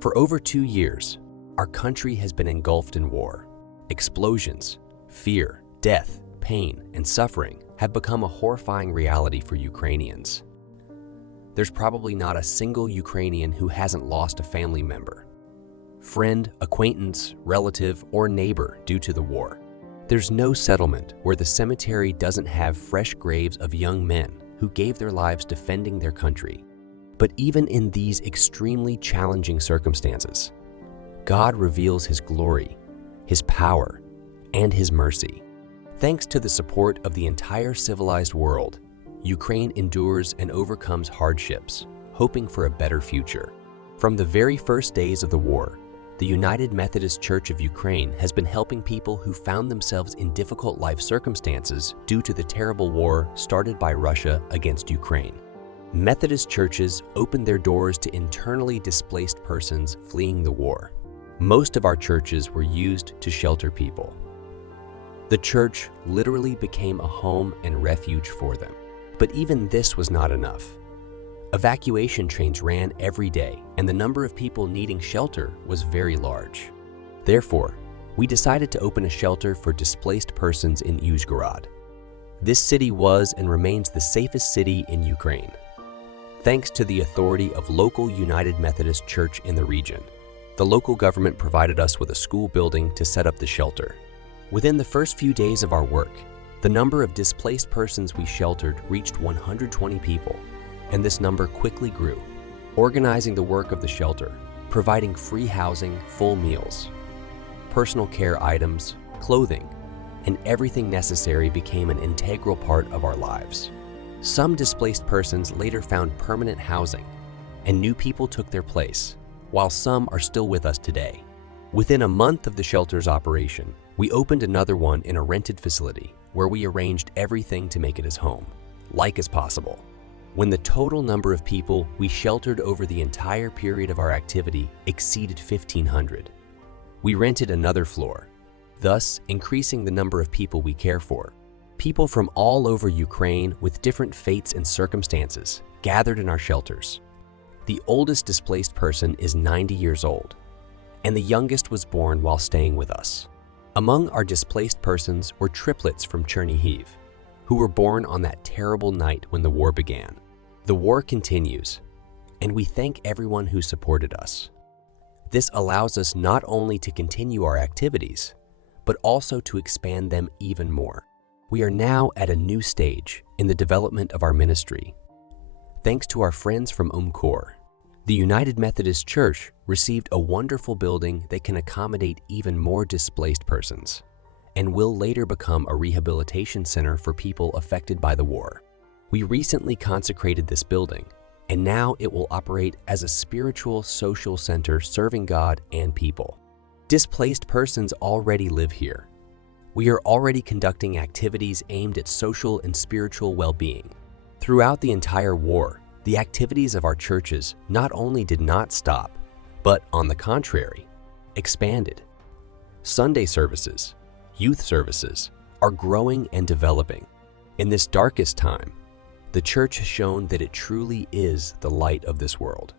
For over 2 years, our country has been engulfed in war. Explosions, fear, death, pain, and suffering have become a horrifying reality for Ukrainians. There's probably not a single Ukrainian who hasn't lost a family member, friend, acquaintance, relative, or neighbor due to the war. There's no settlement where the cemetery doesn't have fresh graves of young men who gave their lives defending their country. But even in these extremely challenging circumstances, God reveals His glory, His power, and His mercy. Thanks to the support of the entire civilized world, Ukraine endures and overcomes hardships, hoping for a better future. From the very first days of the war, the United Methodist Church of Ukraine has been helping people who found themselves in difficult life circumstances due to the terrible war started by Russia against Ukraine. Methodist churches opened their doors to internally displaced persons fleeing the war. Most of our churches were used to shelter people. The church literally became a home and refuge for them. But even this was not enough. Evacuation trains ran every day, and the number of people needing shelter was very large. Therefore, we decided to open a shelter for displaced persons in Uzhhorod. This city was and remains the safest city in Ukraine, thanks to the authority of local United Methodist Church in the region. The local government provided us with a school building to set up the shelter. Within the first few days of our work, the number of displaced persons we sheltered reached 120 people, and this number quickly grew. Organizing the work of the shelter, providing free housing, full meals, personal care items, clothing, and everything necessary became an integral part of our lives. Some displaced persons later found permanent housing, and new people took their place, while some are still with us today. Within a month of the shelter's operation, we opened another one in a rented facility where we arranged everything to make it as home-like as possible. When the total number of people we sheltered over the entire period of our activity exceeded 1,500, we rented another floor, thus increasing the number of people we care for. People from all over Ukraine with different fates and circumstances gathered in our shelters. The oldest displaced person is 90 years old, and the youngest was born while staying with us. Among our displaced persons were triplets from Chernihiv, who were born on that terrible night when the war began. The war continues, and we thank everyone who supported us. This allows us not only to continue our activities, but also to expand them even more. We are now at a new stage in the development of our ministry. Thanks to our friends from UMCOR, the United Methodist Church received a wonderful building that can accommodate even more displaced persons and will later become a rehabilitation center for people affected by the war. We recently consecrated this building, and now it will operate as a spiritual social center serving God and people. Displaced persons already live here. We are already conducting activities aimed at social and spiritual well-being. Throughout the entire war, the activities of our churches not only did not stop, but on the contrary, expanded. Sunday services, youth services are growing and developing. In this darkest time, the church has shown that it truly is the light of this world.